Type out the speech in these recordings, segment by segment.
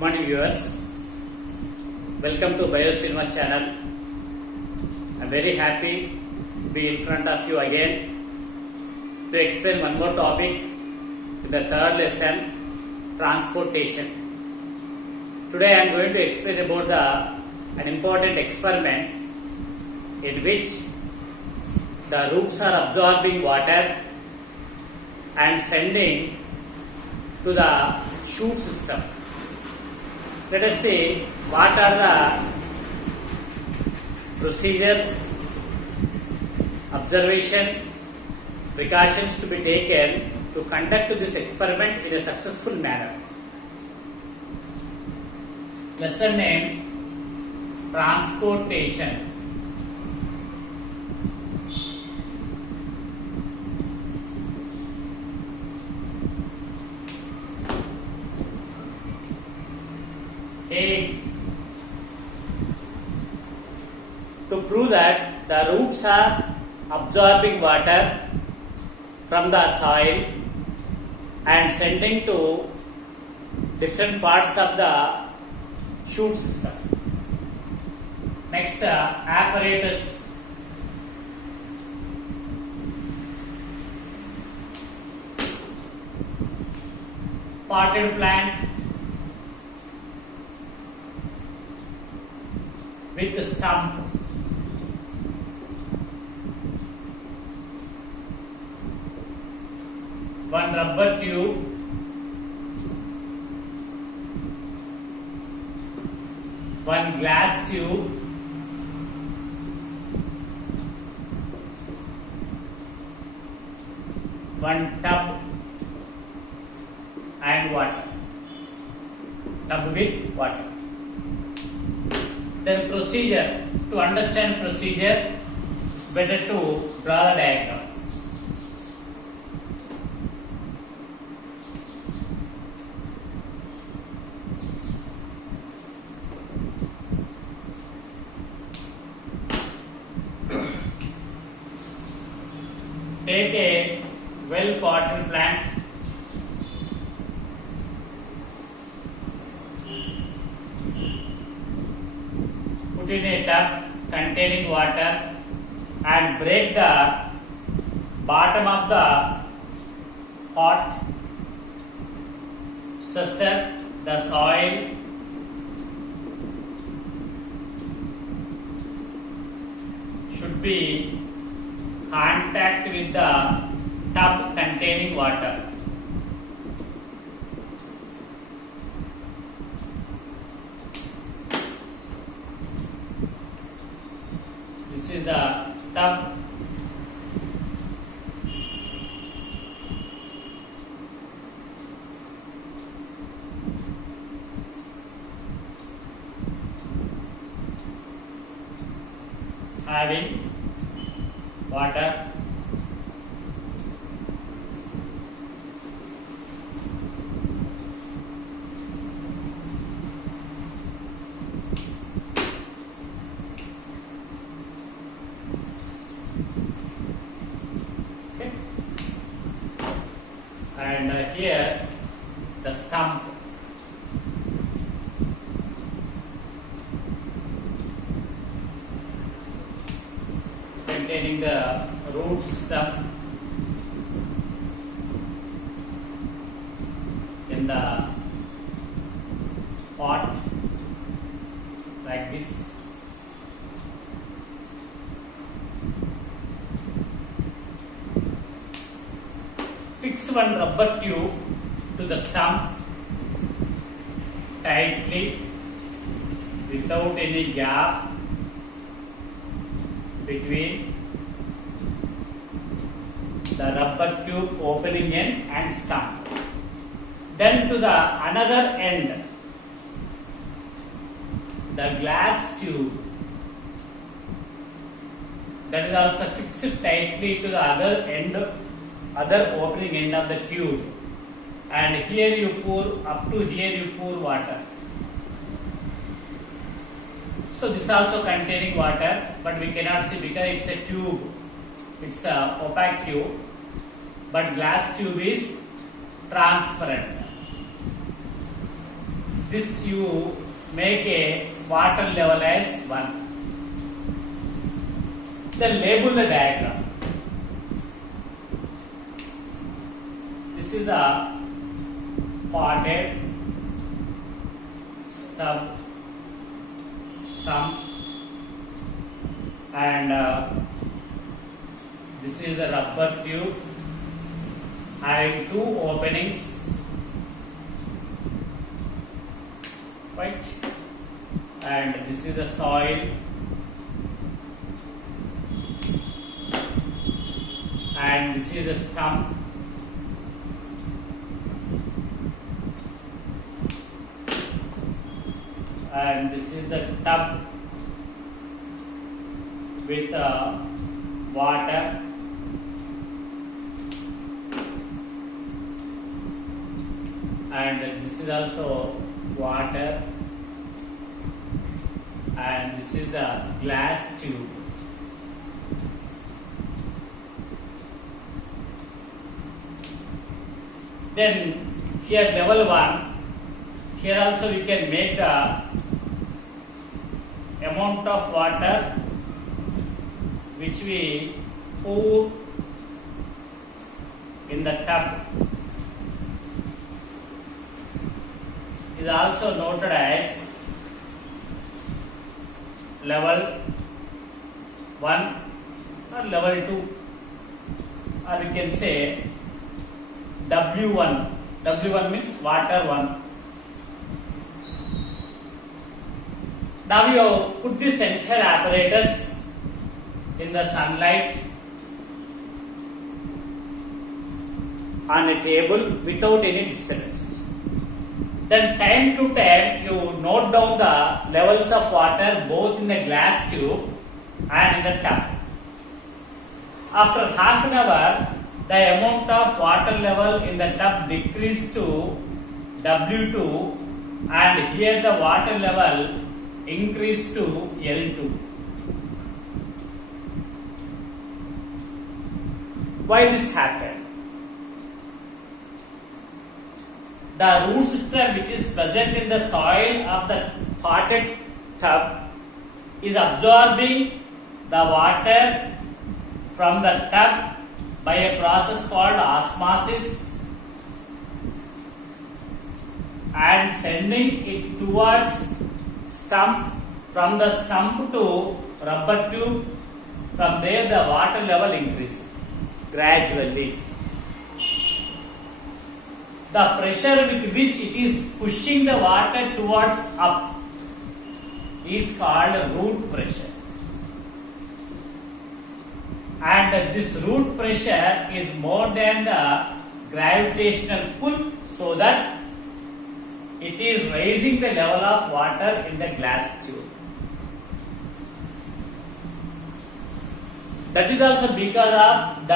morning viewers, welcome to Biocinema channel. I am very happy to be in front of you again to explain one more topic in the third lesson, transportation. Today I am going to explain about an important experiment in which the roots are absorbing water and sending to the shoot system. Let us see what are the procedures, observation, precautions to be taken to conduct this experiment in a successful manner. Lesson name: transportation. To prove that the roots are absorbing water from the soil and sending to different parts of the shoot system. Next, apparatus. Potted plant with the stump. One rubber tube, one glass tube, one tub and water. Tub with water. Then procedure. To understand procedure, it's better to draw the diagram. Take a well-potted plant. Put in a tub containing water and break the bottom of the pot such that the soil should be contact with the tub containing water. This is the tub. Having water. Okay. And here the stump. Containing the root system in the pot like this. Fix one rubber tube to the stump tightly without any gap between the rubber tube opening end and stump. Then to the another end, the glass tube that is also fixed tightly to the other opening end of the tube, and here you pour, up to here you pour water. So this also containing water, but we cannot see because it's a tube, it's a opaque tube, but glass tube is transparent. this you make a water level as 1. Then label the diagram. This is the potted stump, and this is the rubber tube having 2 openings, right? And this is the soil, and this is the stump, and this is the tub with water, and this is also water, and this is the glass tube. Then here level 1, here also we can make the amount of water which we pour in the tub is also noted as level 1 or level 2, or we can say W1. W1 means water 1. Now you put this entire apparatus in the sunlight on a table without any disturbance. Then time to time you note down the levels of water both in the glass tube and in the tub. After half an hour, the amount of water level in the tub decreased to W2, and here the water level increased to L2. Why this happened? The root system which is present in the soil of the potted tub is absorbing the water from the tub by a process called osmosis and sending it towards stump, from the stump to rubber tube. From there the water level increases gradually. The pressure with which it is pushing the water towards up is called root pressure. And this root pressure is more than the gravitational pull, so that it is raising the level of water in the glass tube. That is also because of the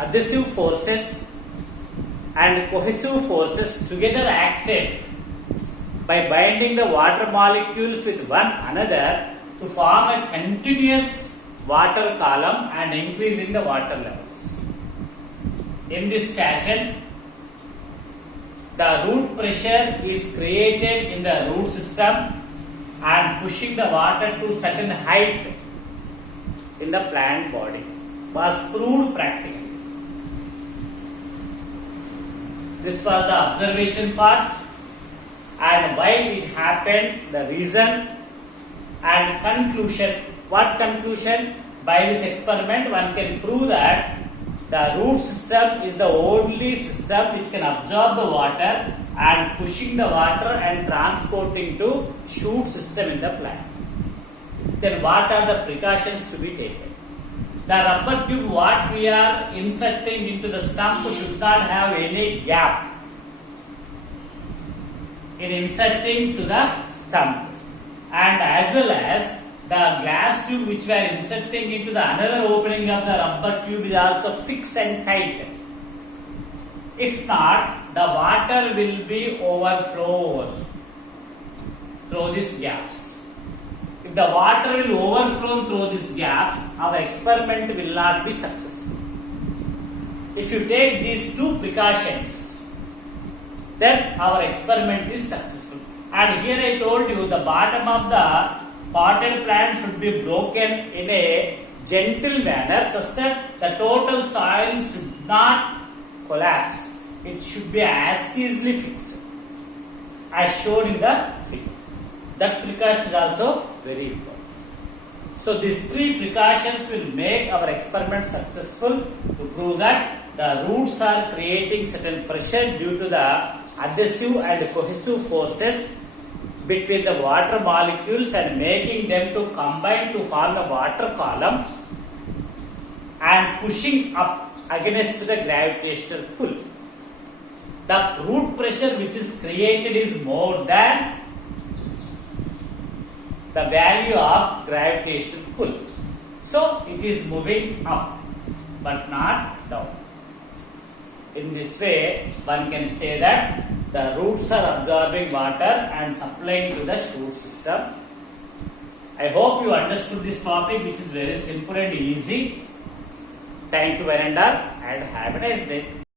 adhesive forces and cohesive forces together acted by binding the water molecules with one another to form a continuous water column and increasing the water levels. In this fashion, the root pressure is created in the root system and pushing the water to certain height in the plant body. Was proved practically. This was the observation part, and why it happened, the reason and conclusion. What conclusion? By this experiment one can prove that the root system is the only system which can absorb the water and pushing the water and transporting to shoot system in the plant. Then what are the precautions to be taken? The rubber tube what we are inserting into the stump should not have any gap in inserting to the stump, and as well as the glass tube which we are inserting into the another opening of the rubber tube is also fixed and tight. If not, the water will be overflowed through these gaps. If the water will overflow through these gaps, our experiment will not be successful. If you take these two precautions, then our experiment is successful. And here I told you the bottom of the potted plant should be broken in a gentle manner such that the total soil should not collapse. It should be as easily fixed as shown in the figure. That precaution is also very important. So these three precautions will make our experiment successful to prove that the roots are creating certain pressure due to the adhesive and cohesive forces between the water molecules and making them to combine to form a water column and pushing up against the gravitational pull. The root pressure which is created is more than the value of gravitational pull. So it is moving up but not down. In this way, one can say that the roots are absorbing water and supplying to the shoot system. I hope you understood this topic, which is very simple and easy. Thank you, Varenda, and have a nice day.